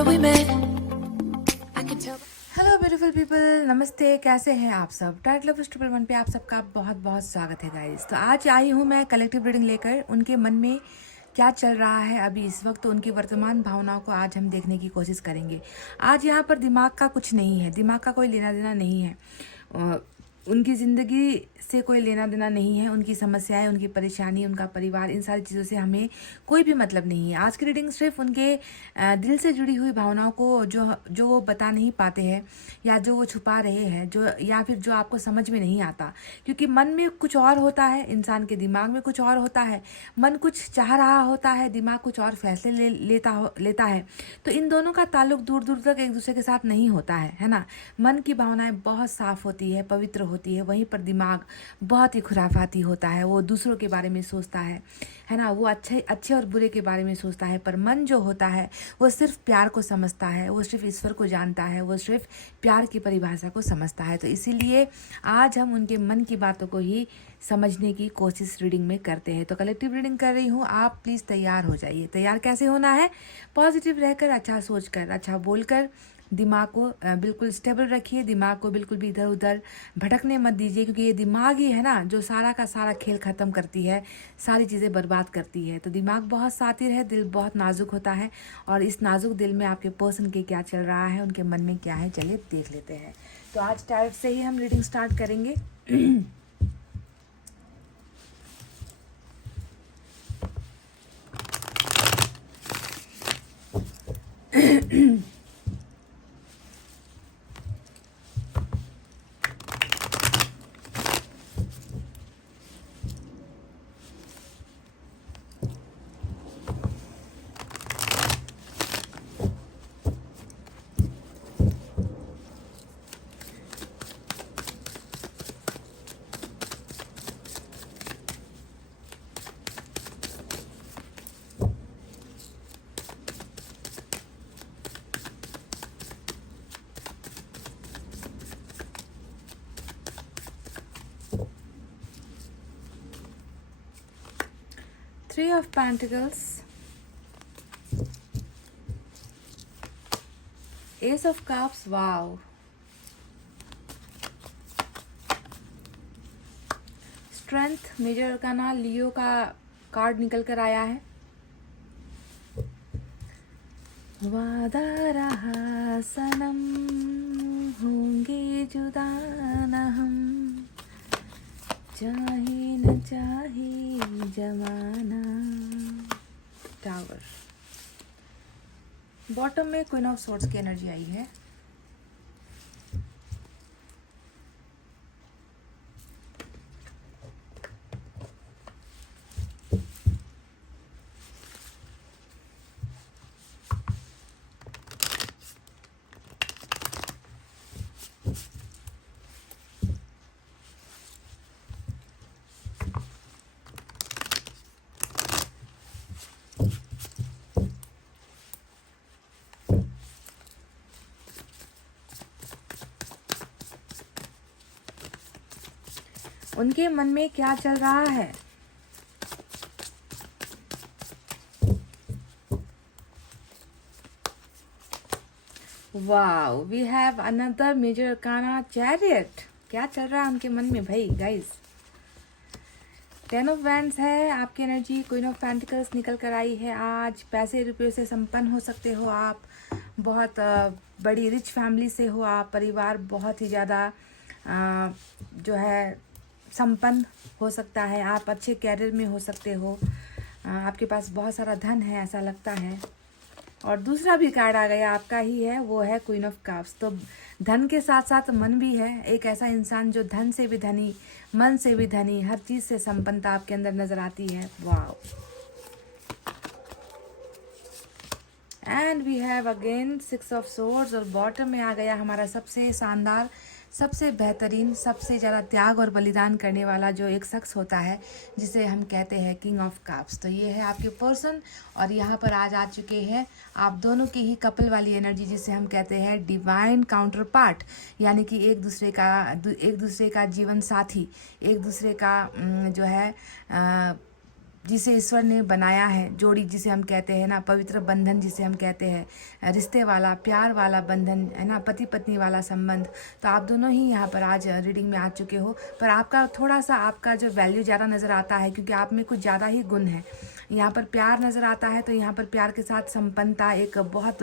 summer we met. I can tell. Hello beautiful people, नमस्ते। कैसे हैं आप सब? टाइट लव ट्रिपल वन पे आप सबका बहुत बहुत स्वागत है गाइस। तो आज आई हूँ मैं कलेक्टिव रीडिंग लेकर। उनके मन में क्या चल रहा है अभी इस वक्त, तो उनकी वर्तमान भावनाओं को आज हम देखने की कोशिश करेंगे। आज यहाँ पर दिमाग का कुछ नहीं है, दिमाग का कोई लेना देना नहीं है। उनकी ज़िंदगी से कोई लेना देना नहीं है। उनकी समस्याएं, उनकी परेशानी, उनका परिवार, इन सारी चीज़ों से हमें कोई भी मतलब नहीं है। आज की रीडिंग सिर्फ उनके दिल से जुड़ी हुई भावनाओं को जो वो बता नहीं पाते हैं, या जो वो छुपा रहे हैं, जो या फिर जो आपको समझ में नहीं आता। क्योंकि मन में कुछ और होता है, इंसान के दिमाग में कुछ और होता है। मन कुछ चाह रहा होता है, दिमाग कुछ और फैसले लेता है। तो इन दोनों का ताल्लुक दूर दूर तक एक दूसरे के साथ नहीं होता है ना। मन की भावनाएं बहुत साफ होती है, पवित्र होती है, वहीं पर दिमाग बहुत ही खुराफाती होता है। वो दूसरों के बारे में सोचता है ना। वो अच्छे और बुरे के बारे में सोचता है। पर मन जो होता है वो सिर्फ प्यार को समझता है, वो सिर्फ ईश्वर को जानता है, वो सिर्फ प्यार की परिभाषा को समझता है। तो इसीलिए आज हम उनके मन की बातों को ही समझने की कोशिश रीडिंग में करते हैं। तो कलेक्टिव रीडिंग कर रही हूँ, आप प्लीज़ तैयार हो जाइए। तैयार कैसे होना है? पॉजिटिव रहकर, अच्छा सोचकर, अच्छा बोलकर, दिमाग को बिल्कुल स्टेबल रखिए। दिमाग को बिल्कुल भी इधर उधर भटकने मत दीजिए, क्योंकि ये दिमाग ही है ना जो सारा का सारा खेल ख़त्म करती है, सारी चीज़ें बर्बाद करती है। तो दिमाग बहुत सातिर है, दिल बहुत नाजुक होता है, और इस नाजुक दिल में आपके पर्सन के क्या चल रहा है, उनके मन में क्या है, चलिए देख लेते हैं। तो आज टैरोट से ही हम रीडिंग स्टार्ट करेंगे। Three of Pentacles, Ace of Cups, wow, strength, major arcana, Leo का कार्ड निकल कर आया है। वादा रहा सनम, होंगे जुदा न हम, चाहे न चाहे जमाना। टावर, बॉटम में क्वीन ऑफ सोर्ड्स की एनर्जी आई है। उनके मन में क्या चल रहा है? Wow, we have another major arcana, chariot. क्या चल रहा है उनके मन में भाई गाइस? 10 ऑफ वैंड्स है आपकी एनर्जी। क्वीन ऑफ पेंटिकल्स निकल कर आई है। आज पैसे रुपये से संपन्न हो सकते हो आप, बहुत बड़ी रिच फैमिली से हो आप, परिवार बहुत ही ज़्यादा जो है संपन्न हो सकता है। आप अच्छे कैरियर में हो सकते हो, आपके पास बहुत सारा धन है ऐसा लगता है। और दूसरा भी कार्ड आ गया आपका ही है, वो है क्वीन ऑफ कप्स। तो धन के साथ साथ मन भी है। एक ऐसा इंसान जो धन से भी धनी, मन से भी धनी, हर चीज़ से संपन्नता आपके अंदर नजर आती है। Wow. And we have again 6 of swords, और बॉटम में आ गया हमारा सबसे शानदार, सबसे बेहतरीन, सबसे ज़्यादा त्याग और बलिदान करने वाला जो एक शख्स होता है, जिसे हम कहते हैं किंग ऑफ कप्स। तो ये है आपके पर्सन, और यहाँ पर आज आ चुके हैं आप दोनों की ही कपल वाली एनर्जी, जिसे हम कहते हैं डिवाइन काउंटर पार्ट, यानी कि एक दूसरे का जीवन साथी, एक दूसरे का जो है जिसे ईश्वर ने बनाया है, जोड़ी जिसे हम कहते हैं ना, पवित्र बंधन जिसे हम कहते हैं, रिश्ते वाला प्यार वाला बंधन है ना, पति पत्नी वाला संबंध। तो आप दोनों ही यहाँ पर आज रीडिंग में आ चुके हो, पर आपका थोड़ा सा आपका जो वैल्यू ज़्यादा नज़र आता है, क्योंकि आप में कुछ ज़्यादा ही गुण है। यहाँ पर प्यार नज़र आता है, तो यहाँ पर प्यार के साथ संपन्नता, एक बहुत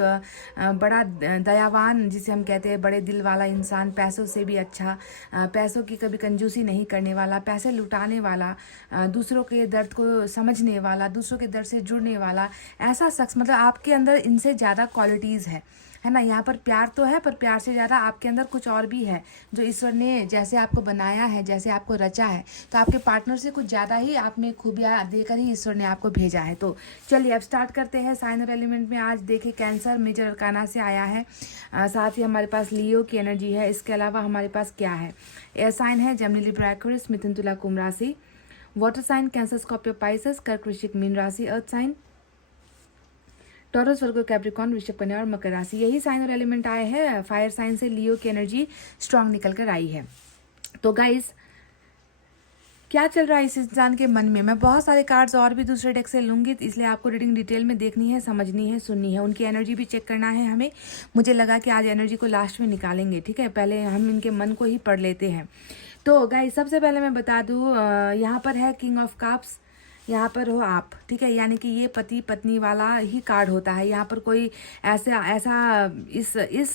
बड़ा दयावान जिसे हम कहते हैं, बड़े दिल वाला इंसान, पैसों से भी अच्छा, पैसों की कभी कंजूसी नहीं करने वाला, पैसे लुटाने वाला, दूसरों के दर्द को समझने वाला, दूसरों के दर्द से जुड़ने वाला, ऐसा शख्स, मतलब आपके अंदर इनसे ज़्यादा क्वालिटीज़ है ना। यहाँ पर प्यार तो है, पर प्यार से ज़्यादा आपके अंदर कुछ और भी है, जो ईश्वर ने जैसे आपको बनाया है, जैसे आपको रचा है, तो आपके पार्टनर से कुछ ज़्यादा ही आप में खूबियाँ देकर ही ईश्वर ने आपको भेजा है। तो चलिए अब स्टार्ट करते हैं। साइन और एलिमेंट में आज देखिए कैंसर मेजर अरकाना से आया है, साथ ही हमारे पास लियो की एनर्जी है। इसके अलावा हमारे पास क्या है, एयर साइन है जेमिनी लिब्रा एक्वेरियस, मिथुन तुला कुंभ राशि, water sign Cancer Scorpio Pisces, कर्क वृश्चिक मीन राशि, earth sign Taurus Virgo Capricorn वृषभ कन्या और मकर राशि। यही साइन और एलिमेंट आए हैं। फायर साइन से लियो की एनर्जी स्ट्रांग निकल कर आई है। तो गाइस क्या चल रहा है इस इंसान के मन में, मैं बहुत सारे कार्ड्स और भी दूसरे डेक से लूँगी, इसलिए आपको रीडिंग डिटेल में देखनी है, समझनी है, सुननी है, उनकी एनर्जी भी चेक करना है हमें। मुझे लगा कि आज एनर्जी को लास्ट में निकालेंगे, ठीक है, पहले हम इनके मन को ही पढ़ लेते हैं। तो गाइस सबसे पहले मैं बता दूँ, यहाँ पर है किंग ऑफ कप्स, यहाँ पर हो आप, ठीक है, यानी कि ये पति पत्नी वाला ही कार्ड होता है। यहाँ पर कोई ऐसा इस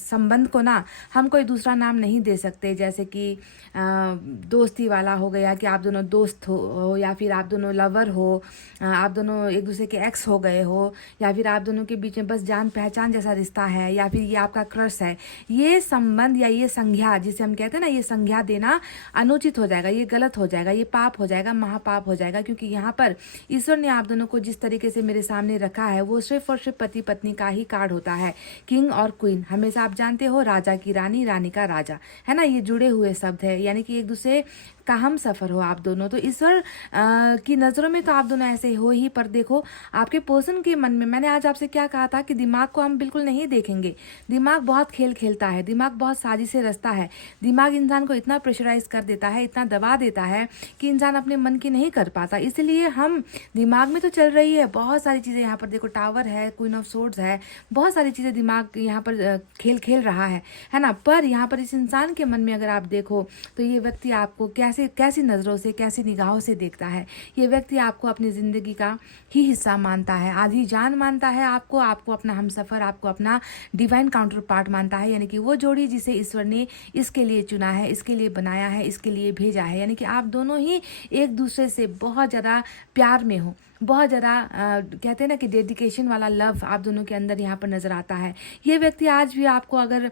संबंध को ना हम कोई दूसरा नाम नहीं दे सकते, जैसे कि दोस्ती वाला हो गया कि आप दोनों दोस्त हो, या फिर आप दोनों लवर हो, आप दोनों एक दूसरे के एक्स हो गए हो, या फिर आप दोनों के बीच में बस जान पहचान जैसा रिश्ता है, या फिर ये आपका क्रश है। ये संबंध या ये संज्ञा जिसे हम कहते हैं ना, ये संज्ञा देना अनुचित हो जाएगा, ये गलत हो जाएगा, ये पाप हो जाएगा, महापाप हो जाएगा। क्योंकि यहाँ पर ईश्वर ने आप दोनों को जिस तरीके से मेरे सामने रखा है, वो सिर्फ और सिर्फ पति पत्नी का ही कार्ड होता है। किंग और क्वीन हमेशा आप जानते हो, राजा की रानी, रानी का राजा, है ना, ये जुड़े हुए शब्द है, यानी कि एक दूसरे का हम सफ़र हो आप दोनों। तो ईश्वर की नज़रों में तो आप दोनों ऐसे हो ही, पर देखो आपके पर्सन के मन में, मैंने आज आपसे क्या कहा था कि दिमाग को हम बिल्कुल नहीं देखेंगे। दिमाग बहुत खेल खेलता है, दिमाग बहुत साजिश से रचता है, दिमाग इंसान को इतना प्रेशराइज कर देता है, इतना दबा देता है कि इंसान अपने मन की नहीं कर पाता। इसलिए हम दिमाग में तो चल रही है बहुत सारी चीज़ें, यहाँ पर देखो टावर है, क्वीन ऑफ सोर्ड्स है, बहुत सारी चीज़ें दिमाग यहाँ पर खेल खेल रहा है ना। पर यहाँ पर इस इंसान के मन में अगर आप देखो तो ये व्यक्ति आपको कैसी नज़रों से, कैसी निगाहों से देखता है। ये व्यक्ति आपको अपनी ज़िंदगी का ही हिस्सा मानता है, आधी जान मानता है आपको अपना हमसफ़र, आपको अपना डिवाइन काउंटर पार्ट मानता है, यानी कि वो जोड़ी जिसे ईश्वर ने इसके लिए चुना है, इसके लिए बनाया है, इसके लिए भेजा है। यानी कि आप दोनों ही एक दूसरे से बहुत ज़्यादा प्यार में हो, बहुत ज़्यादा कहते हैं ना कि डेडिकेशन वाला लव आप दोनों के अंदर यहाँ पर नज़र आता है। ये व्यक्ति आज भी आपको अगर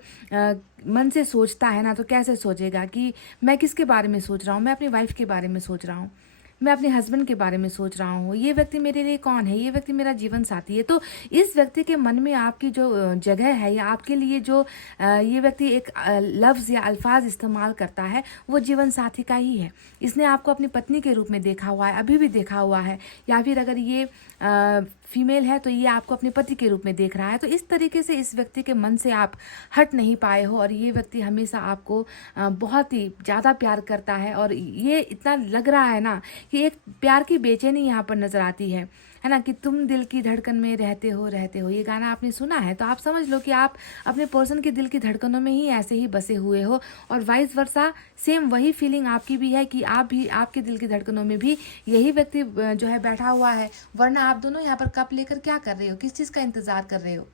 मन से सोचता है ना, तो कैसे सोचेगा कि मैं किसके बारे में सोच रहा हूँ, मैं अपनी वाइफ के बारे में सोच रहा हूँ, मैं अपने हस्बैंड के बारे में सोच रहा हूँ, ये व्यक्ति मेरे लिए कौन है, ये व्यक्ति मेरा जीवन साथी है। तो इस व्यक्ति के मन में आपकी जो जगह है, या आपके लिए जो ये व्यक्ति एक लफ्ज़ या अल्फाज इस्तेमाल करता है, वो जीवन साथी का ही है। इसने आपको अपनी पत्नी के रूप में देखा हुआ है, अभी भी देखा हुआ है, या फिर अगर ये फीमेल है तो ये आपको अपने पति के रूप में देख रहा है। तो इस तरीके से इस व्यक्ति के मन से आप हट नहीं पाए हो, और ये व्यक्ति हमेशा आपको बहुत ही ज़्यादा प्यार करता है। और ये इतना लग रहा है ना कि एक प्यार की बेचैनी यहाँ पर नज़र आती है ना, कि तुम दिल की धड़कन में रहते हो। ये गाना आपने सुना है, तो आप समझ लो कि आप अपने पर्सन के दिल की धड़कनों में ही ऐसे ही बसे हुए हो, और वाइस वर्सा सेम वही फीलिंग आपकी भी है कि आप भी, आपके दिल की धड़कनों में भी यही व्यक्ति जो है बैठा हुआ है। वरना आप दोनों यहाँ पर कप लेकर क्या कर रहे हो, किस चीज़ का इंतज़ार कर रहे हो,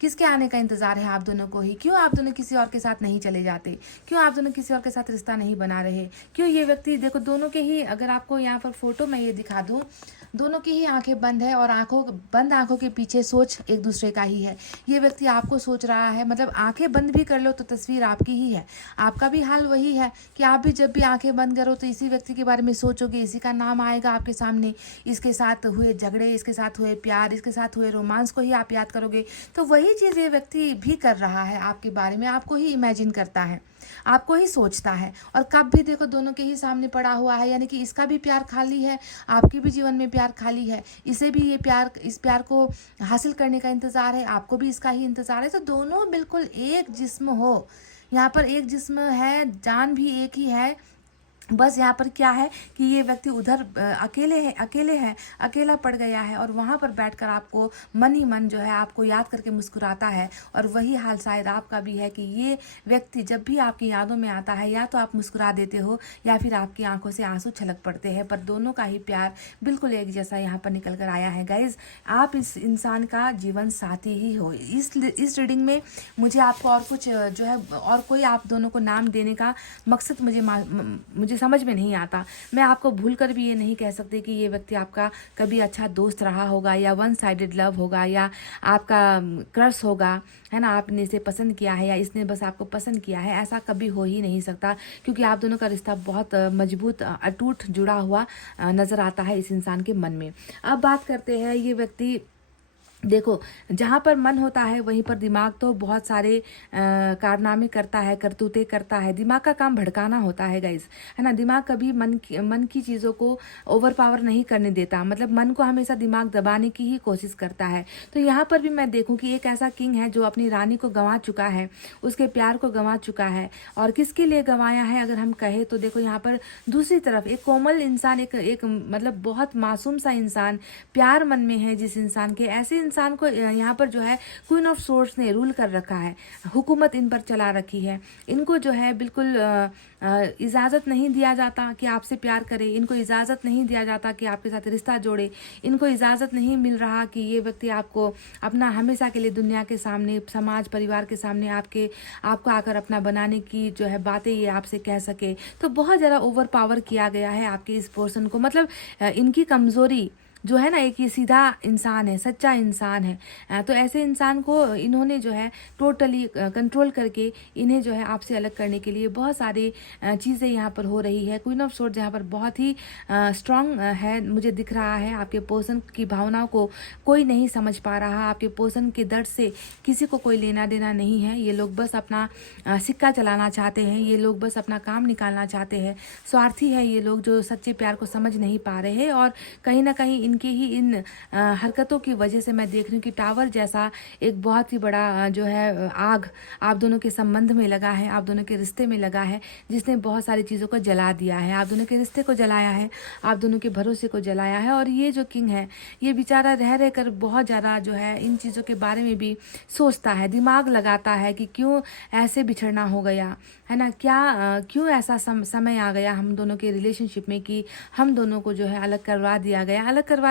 किसके आने का इंतज़ार है आप दोनों को ही? क्यों आप दोनों किसी और के साथ नहीं चले जाते, क्यों आप दोनों किसी और के साथ रिश्ता नहीं बना रहे? क्यों ये व्यक्ति, देखो दोनों के ही, अगर आपको यहाँ पर फोटो मैं ये दिखा दूँ, दोनों की ही आंखें बंद है, और बंद आंखों के पीछे सोच एक दूसरे का ही है। ये व्यक्ति आपको सोच रहा है, मतलब आंखें बंद भी कर लो तो तस्वीर आपकी ही है। आपका भी हाल वही है कि आप भी जब भी आंखें बंद करो तो इसी व्यक्ति के बारे में सोचोगे, इसी का नाम आएगा आपके सामने, इसके साथ हुए झगड़े, इसके साथ हुए प्यार, इसके साथ हुए रोमांस को ही आप याद करोगे। तो वही चीज़ ये व्यक्ति भी कर रहा है आपके बारे में, आपको ही इमेजिन करता है, आपको ही सोचता है। और कब भी देखो दोनों के ही सामने पड़ा हुआ है, यानी कि इसका भी प्यार खाली है, आपके भी जीवन में प्यार खाली है, इसे भी ये प्यार, इस प्यार को हासिल करने का इंतज़ार है, आपको भी इसका ही इंतज़ार है। तो दोनों बिल्कुल एक जिस्म हो, यहाँ पर एक जिस्म है, जान भी एक ही है, बस यहाँ पर क्या है कि ये व्यक्ति उधर अकेला पड़ गया है और वहाँ पर बैठकर आपको मन ही मन जो है आपको याद करके मुस्कुराता है। और वही हाल शायद आपका भी है कि ये व्यक्ति जब भी आपकी यादों में आता है या तो आप मुस्कुरा देते हो या फिर आपकी आंखों से आंसू छलक पड़ते हैं, पर दोनों का ही प्यार बिल्कुल एक जैसा यहाँ पर निकल कर आया है। गाइज, आप इस इंसान का जीवन साथी ही हो। इस रीडिंग में मुझे आपको और कुछ जो है और कोई आप दोनों को नाम देने का मकसद मुझे समझ में नहीं आता। मैं आपको भूल कर भी ये नहीं कह सकती कि ये व्यक्ति आपका कभी अच्छा दोस्त रहा होगा या वन साइडेड लव होगा या आपका क्रश होगा, है ना, आपने इसे पसंद किया है या इसने बस आपको पसंद किया है। ऐसा कभी हो ही नहीं सकता, क्योंकि आप दोनों का रिश्ता बहुत मजबूत अटूट जुड़ा हुआ नज़र आता है इस इंसान के मन में। अब बात करते हैं, ये व्यक्ति देखो, जहाँ पर मन होता है वहीं पर दिमाग तो बहुत सारे कारनामे करता है, करतूतें करता है। दिमाग का काम भड़काना होता है गाइस, है ना। दिमाग कभी मन की चीज़ों को ओवर पावर नहीं करने देता, मतलब मन को हमेशा दिमाग दबाने की ही कोशिश करता है। तो यहाँ पर भी मैं देखूँ कि एक ऐसा किंग है जो अपनी रानी को गंवा चुका है, उसके प्यार को गंवा चुका है। और किसके लिए गंवाया है अगर हम कहें तो देखो, यहाँ पर दूसरी तरफ एक कोमल इंसान, एक मतलब बहुत मासूम सा इंसान प्यार मन में है जिस इंसान के, ऐसे इंसान को यहाँ पर जो है क्वीन ऑफ सोर्ड्स ने रूल कर रखा है, हुकूमत इन पर चला रखी है। इनको जो है बिल्कुल इजाज़त नहीं दिया जाता कि आपसे प्यार करें, इनको इजाज़त नहीं दिया जाता कि आपके साथ रिश्ता जोड़े, इनको इजाज़त नहीं मिल रहा कि ये व्यक्ति आपको अपना हमेशा के लिए दुनिया के सामने, समाज परिवार के सामने आपको आकर अपना बनाने की जो है बातें ये आपसे कह सके। तो बहुत ज़्यादा ओवर पावर किया गया है आपके इस पर्सन को, मतलब इनकी कमज़ोरी जो है ना, एक ये सीधा इंसान है, सच्चा इंसान है। तो ऐसे इंसान को इन्होंने जो है टोटली कंट्रोल करके इन्हें जो है आपसे अलग करने के लिए बहुत सारी चीज़ें यहाँ पर हो रही है। क्वीन ऑफ सोर्ड्स यहाँ पर बहुत ही स्ट्रांग है, मुझे दिख रहा है। आपके पर्सन की भावनाओं को कोई नहीं समझ पा रहा, आपके पर्सन के दर्द से किसी को कोई लेना देना नहीं है। ये लोग बस अपना सिक्का चलाना चाहते हैं, ये लोग बस अपना काम निकालना चाहते हैं। स्वार्थी है ये लोग जो सच्चे प्यार को समझ नहीं पा रहे हैं। और कहीं ना कहीं इनके ही इन हरकतों की वजह से मैं देख रही हूँ कि टावर जैसा एक बहुत ही बड़ा जो है आग आप दोनों के संबंध में लगा है, आप दोनों के रिश्ते में लगा है, जिसने बहुत सारी चीज़ों को जला दिया है, आप दोनों के रिश्ते को जलाया है, आप दोनों के भरोसे को जलाया है। और ये जो किंग है ये बेचारा रह रह कर बहुत ज़्यादा जो है इन चीज़ों के बारे में भी सोचता है, दिमाग लगाता है कि क्यों ऐसे बिछड़ना हो गया, है ना, क्यों ऐसा समय आ गया हम दोनों के रिलेशनशिप में कि हम दोनों को जो है अलग करवा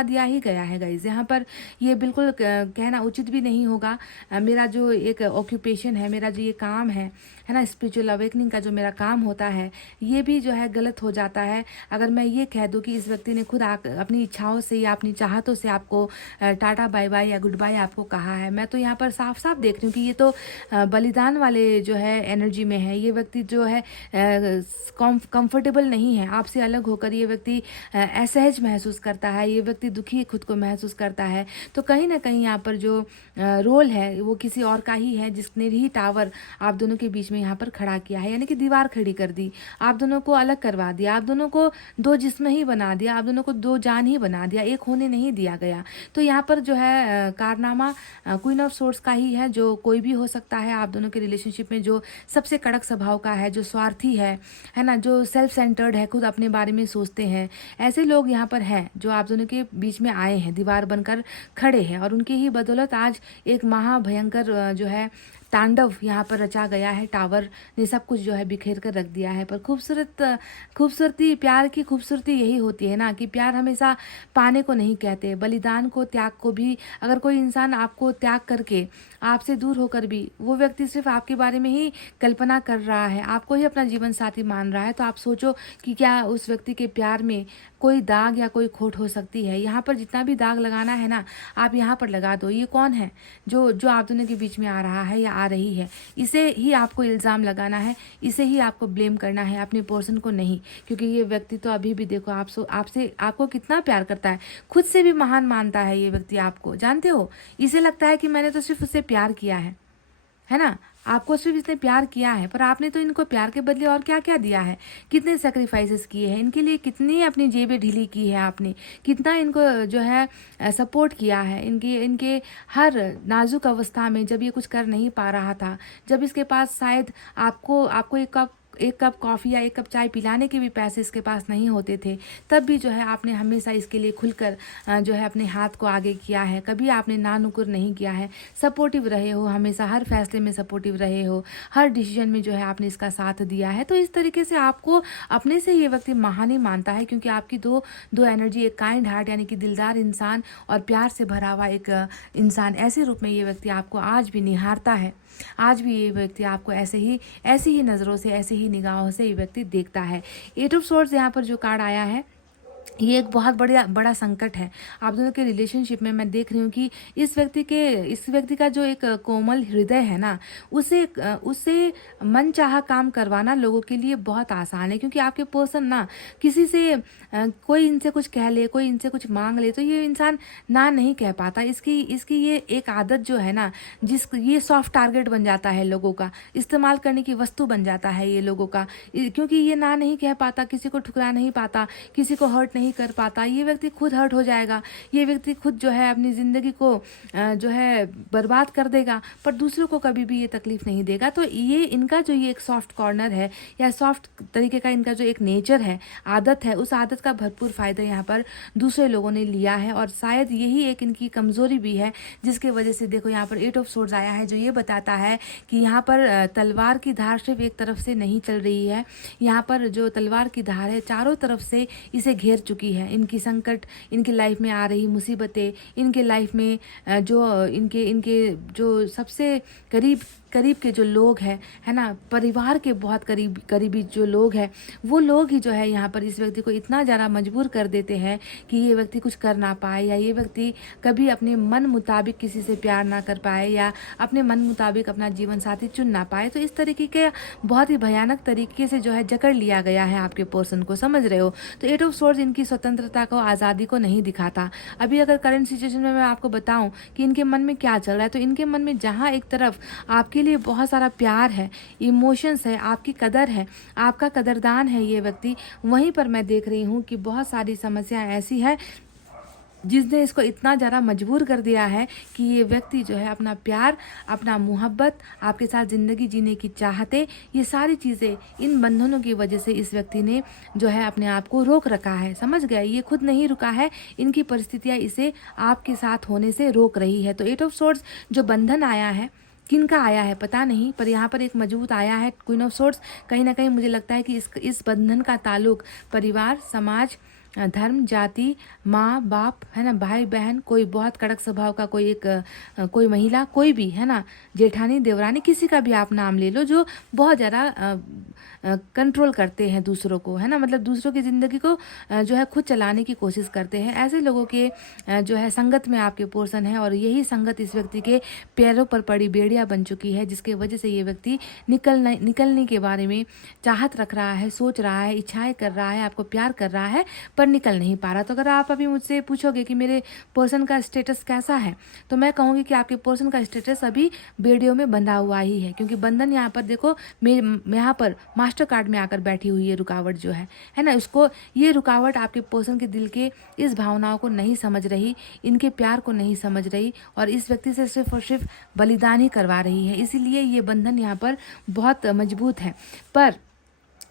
दिया ही गया है गाइज। यहाँ पर ये बिल्कुल कहना उचित भी नहीं होगा। मेरा जो एक ऑक्यूपेशन है, मेरा जो ये काम है ना, स्पिरिचुअल अवेकनिंग का जो मेरा काम होता है, ये भी जो है गलत हो जाता है अगर मैं ये कह दूँ कि इस व्यक्ति ने खुद अपनी इच्छाओं से या अपनी चाहतों से आपको टाटा बाय बाय या गुड बाय आपको कहा है। मैं तो यहाँ पर साफ साफ देख रही हूँ कि ये तो बलिदान वाले जो है एनर्जी में है। ये व्यक्ति जो है कंफर्टेबल नहीं है आपसे अलग होकर, ये व्यक्ति असहज महसूस करता है, ये व्यक्ति दुखी खुद को महसूस करता है। तो कहीं ना कहीं यहाँ पर जो रोल है वो किसी और का ही है, जिसने ही टावर आप दोनों के बीच में यहाँ पर खड़ा किया है, यानी कि दीवार खड़ी कर दी, आप दोनों को अलग करवा दिया, आप दोनों को दो जिस्म ही बना दिया, आप दोनों को दो जान ही बना दिया, एक होने नहीं दिया गया। तो यहाँ पर जो है कारनामा क्वीन ऑफ सोर्ड्स का ही है, जो कोई भी हो सकता है आप दोनों के रिलेशनशिप में, जो सबसे कड़क स्वभाव का है, जो स्वार्थी है ना, जो सेल्फ सेंटर्ड है, खुद अपने बारे में सोचते हैं। ऐसे लोग यहाँ पर हैं जो आप दोनों के बीच में आए हैं, दीवार बनकर खड़े हैं, और उनकी ही बदौलत आज एक महाभयंकर जो है तांडव यहाँ पर रचा गया है। टावर ने सब कुछ जो है बिखेर कर रख दिया है। पर खूबसूरती, प्यार की खूबसूरती यही होती है ना कि प्यार हमेशा पाने को नहीं कहते, बलिदान को, त्याग को भी। अगर कोई इंसान आपको त्याग करके आपसे दूर होकर भी वो व्यक्ति सिर्फ आपके बारे में ही कल्पना कर रहा है, आपको ही अपना जीवन साथी मान रहा है, तो आप सोचो कि क्या उस व्यक्ति के प्यार में कोई दाग या कोई खोट हो सकती है। यहाँ पर जितना भी दाग लगाना है ना, आप यहाँ पर लगा दो। ये कौन है जो आप दोनों के बीच में आ रहा है या आ रही है, इसे ही आपको इल्ज़ाम लगाना है, इसे ही आपको ब्लेम करना है, अपने पर्सन को नहीं। क्योंकि ये व्यक्ति तो अभी भी देखो आपको कितना प्यार करता है, खुद से भी महान मानता है ये व्यक्ति आपको, जानते हो। इसे लगता है कि मैंने तो सिर्फ उससे प्यार किया है ना, आपको सिर्फ इसने प्यार किया है, पर आपने तो इनको प्यार के बदले और क्या क्या दिया है, कितने सेक्रीफाइसेस किए हैं इनके लिए, कितनी अपनी जेबें ढीली की है आपने, कितना इनको जो है सपोर्ट किया है, इनके हर नाजुक अवस्था में, जब ये कुछ कर नहीं पा रहा था, जब इसके पास शायद आपको एक एक कप कॉफ़ी या एक कप चाय पिलाने के भी पैसे इसके पास नहीं होते थे, तब भी जो है आपने हमेशा इसके लिए खुलकर जो है अपने हाथ को आगे किया है। कभी आपने ना नुकुर नहीं किया है, सपोर्टिव रहे हो, हमेशा हर फैसले में सपोर्टिव रहे हो, हर डिसीजन में जो है आपने इसका साथ दिया है। तो इस तरीके से आपको अपने से ये व्यक्ति महान ही मानता है, क्योंकि आपकी दो एनर्जी, एक काइंड हार्ट यानी कि दिलदार इंसान और प्यार से भरा हुआ एक इंसान, ऐसे रूप में ये व्यक्ति आपको आज भी निहारता है। आज भी ये व्यक्ति आपको ऐसे ही नज़रों से, ऐसे ही निगाहों से ये व्यक्ति देखता है। 8 ऑफ सोर्ड्स यहाँ पर जो कार्ड आया है, ये एक बहुत बड़ा संकट है आप दोनों के रिलेशनशिप में। मैं देख रही हूँ कि इस व्यक्ति का जो एक कोमल हृदय है ना, उससे मनचाहा काम करवाना लोगों के लिए बहुत आसान है, क्योंकि आपके पर्सन ना किसी से कोई इनसे कुछ कह ले, कोई इनसे कुछ मांग ले, तो ये इंसान ना नहीं कह पाता। इसकी ये एक आदत जो है ना, ये सॉफ्ट टारगेट बन जाता है लोगों का, इस्तेमाल करने की वस्तु बन जाता है ये लोगों का, क्योंकि ये ना नहीं कह पाता, किसी को ठुकरा नहीं पाता, किसी को हर्ट नहीं कर पाता। ये व्यक्ति खुद हर्ट हो जाएगा, ये व्यक्ति खुद जो है अपनी ज़िंदगी को जो है बर्बाद कर देगा, पर दूसरों को कभी भी ये तकलीफ नहीं देगा। तो ये इनका जो ये एक सॉफ्ट कॉर्नर है या सॉफ्ट तरीके का इनका जो एक नेचर है, आदत है, उस आदत का भरपूर फ़ायदा यहाँ पर दूसरे लोगों ने लिया है, और शायद यही एक इनकी कमज़ोरी भी है, जिसके वजह से देखो यहाँ पर 8 ऑफ सोर्ड्स आया है, जो ये बताता है कि यहाँ पर तलवार की धार सिर्फ एक तरफ से नहीं चल रही है। यहाँ पर जो तलवार की धार है चारों तरफ से इसे घेर चुकी है। इनकी संकट, इनकी लाइफ में आ रही मुसीबतें, इनके लाइफ में जो इनके जो सबसे करीब के जो लोग हैं, है ना, परिवार के बहुत करीबी जो लोग हैं, वो लोग ही जो है यहाँ पर इस व्यक्ति को इतना ज़्यादा मजबूर कर देते हैं कि ये व्यक्ति कुछ कर ना पाए, या ये व्यक्ति कभी अपने मन मुताबिक किसी से प्यार ना कर पाए, या अपने मन मुताबिक अपना जीवन साथी चुन ना पाए। तो इस तरीके के बहुत ही भयानक तरीके से जो है जकड़ लिया गया है आपके पर्सन को, समझ रहे हो। तो 8 ऑफ सोर्ड्स इनकी स्वतंत्रता को, आज़ादी को नहीं दिखाता। अभी अगर करंट सिचुएशन में मैं आपको बताऊं कि इनके मन में क्या चल रहा है, तो इनके मन में जहाँ एक तरफ आपके लिए बहुत सारा प्यार है, इमोशंस है, आपकी कदर है, आपका कदरदान है ये व्यक्ति, वहीं पर मैं देख रही हूँ कि बहुत सारी समस्याएं ऐसी है जिसने इसको इतना ज़्यादा मजबूर कर दिया है कि ये व्यक्ति जो है अपना प्यार, अपना मोहब्बत, आपके साथ ज़िंदगी जीने की चाहते, ये सारी चीज़ें इन बंधनों की वजह से इस व्यक्ति ने जो है अपने आप को रोक रखा है। समझ गए, ये खुद नहीं रुका है, इनकी परिस्थितियाँ इसे आपके साथ होने से रोक रही है। तो 8 ऑफ सोर्ड्स जो बंधन आया है, किनका आया है पता नहीं, पर यहाँ पर एक मजबूत आया है क्वीन ऑफ सोर्ड्स। कहीं ना कहीं मुझे लगता है कि इस बंधन का ताल्लुक परिवार, समाज, धर्म, जाति, माँ बाप, है ना, भाई बहन, कोई बहुत कड़क स्वभाव का कोई महिला, कोई भी, है ना, जेठानी, देवरानी, किसी का भी आप नाम ले लो, जो बहुत ज़्यादा कंट्रोल करते हैं दूसरों को, है ना, मतलब दूसरों की ज़िंदगी को जो है खुद चलाने की कोशिश करते हैं। ऐसे लोगों के जो है संगत में आपके पोर्सन है, और यही संगत इस व्यक्ति के पैरों पर पड़ी बेड़ियाँ बन चुकी है, जिसके वजह से ये व्यक्ति निकलने के बारे में चाहत रख रहा है, सोच रहा है, इच्छाएं कर रहा है, आपको प्यार कर रहा है, पर निकल नहीं पा रहा। तो अगर आप अभी मुझसे पूछोगे कि मेरे पर्सन का स्टेटस कैसा है, तो मैं कहूँगी कि आपके पर्सन का स्टेटस अभी बेड़ियों में बंधा हुआ ही है, क्योंकि बंधन यहाँ पर देखो यहाँ पर मास्टर कार्ड में आकर बैठी हुई है रुकावट जो है ना, उसको ये रुकावट आपके पर्सन के दिल के इस भावनाओं को नहीं समझ रही, इनके प्यार को नहीं समझ रही, और इस व्यक्ति से सिर्फ और सिर्फ बलिदान ही करवा रही है। इसीलिए ये बंधन यहाँ पर बहुत मजबूत है। पर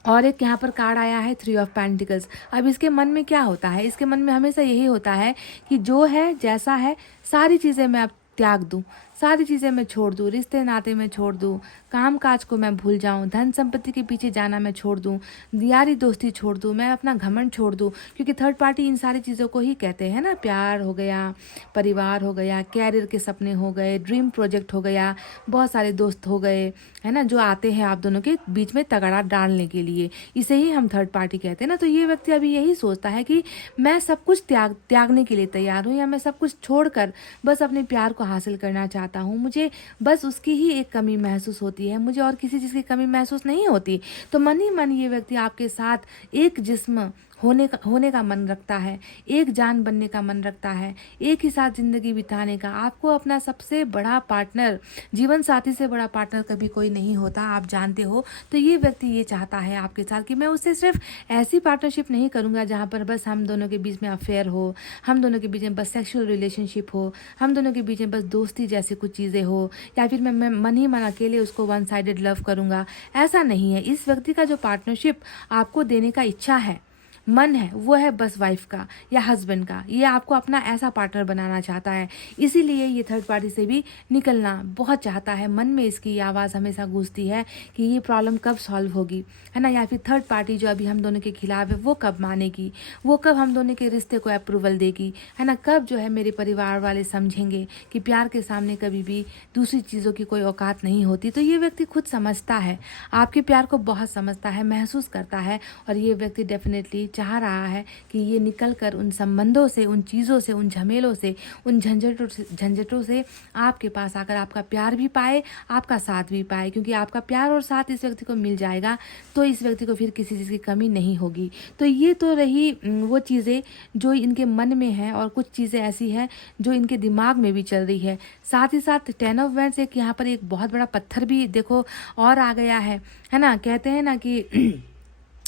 और एक यहाँ पर कार्ड आया है 3 ऑफ पेंटिकल्स। अब इसके मन में क्या होता है, इसके मन में हमेशा यही होता है कि जो है जैसा है सारी चीज़ें मैं अब त्याग दूँ, सारी चीज़ें मैं छोड़ दूँ, रिश्ते नाते मैं छोड़ दूँ, काम काज को मैं भूल जाऊँ, धन संपत्ति के पीछे जाना मैं छोड़ दूँ, यारी दोस्ती छोड़ दूँ, मैं अपना घमंड छोड़ दूँ, क्योंकि थर्ड पार्टी इन सारी चीज़ों को ही कहते हैं ना। प्यार हो गया, परिवार हो गया, कैरियर के सपने हो गए, ड्रीम प्रोजेक्ट हो गया, बहुत सारे दोस्त हो गए, है ना, जो आते हैं आप दोनों के बीच में तगड़ा डालने के लिए, इसे ही हम थर्ड पार्टी कहते हैं ना। तो ये व्यक्ति अभी यही सोचता है कि मैं सब कुछ त्यागने के लिए तैयार हूँ, या मैं सब कुछ छोड़कर बस अपने प्यार को हासिल करना चाहता हूँ, मुझे बस उसकी ही एक कमी महसूस होती है, मुझे और किसी चीज़ की कमी महसूस नहीं होती। तो मन ही मन ये व्यक्ति आपके साथ एक जिस्म होने का मन रखता है, एक जान बनने का मन रखता है, एक ही साथ ज़िंदगी बिताने का। आपको अपना सबसे बड़ा पार्टनर, जीवन साथी से बड़ा पार्टनर कभी कोई नहीं होता, आप जानते हो। तो ये व्यक्ति ये चाहता है आपके साथ कि मैं उससे सिर्फ ऐसी पार्टनरशिप नहीं करूँगा जहाँ पर बस हम दोनों के बीच में अफेयर हो, हम दोनों के बीच में बस सेक्सुअल रिलेशनशिप हो, हम दोनों के बीच में बस दोस्ती जैसी कुछ चीज़ें हो, या फिर मैं मन ही मन अकेले उसको वन साइडेड लव करूँगा। ऐसा नहीं है। इस व्यक्ति का जो पार्टनरशिप आपको देने का इच्छा है, मन है, वो है बस वाइफ का या हस्बैंड का। ये आपको अपना ऐसा पार्टनर बनाना चाहता है, इसीलिए ये थर्ड पार्टी से भी निकलना बहुत चाहता है। मन में इसकी आवाज़ हमेशा गूंजती है कि ये प्रॉब्लम कब सॉल्व होगी, है ना, या फिर थर्ड पार्टी जो अभी हम दोनों के खिलाफ है वो कब मानेगी, वो कब हम दोनों के रिश्ते को अप्रूवल देगी, है ना, कब जो है मेरे परिवार वाले समझेंगे कि प्यार के सामने कभी भी दूसरी चीज़ों की कोई औकात नहीं होती। तो ये व्यक्ति खुद समझता है, आपके प्यार को बहुत समझता है, महसूस करता है, और ये व्यक्ति डेफिनेटली चाह रहा है कि ये निकल कर उन संबंधों से, उन चीज़ों से, उन झमेलों से, उन झंझटों से आपके पास आकर आपका प्यार भी पाए, आपका साथ भी पाए। क्योंकि आपका प्यार और साथ इस व्यक्ति को मिल जाएगा तो इस व्यक्ति को फिर किसी चीज़ की कमी नहीं होगी। तो ये तो रही वो चीज़ें जो इनके मन में है, और कुछ चीज़ें ऐसी हैं जो इनके दिमाग में भी चल रही है। साथ ही साथ 10 ऑफ वैंड्स एक यहाँ पर एक बहुत बड़ा पत्थर भी देखो और आ गया है ना। कहते हैं ना कि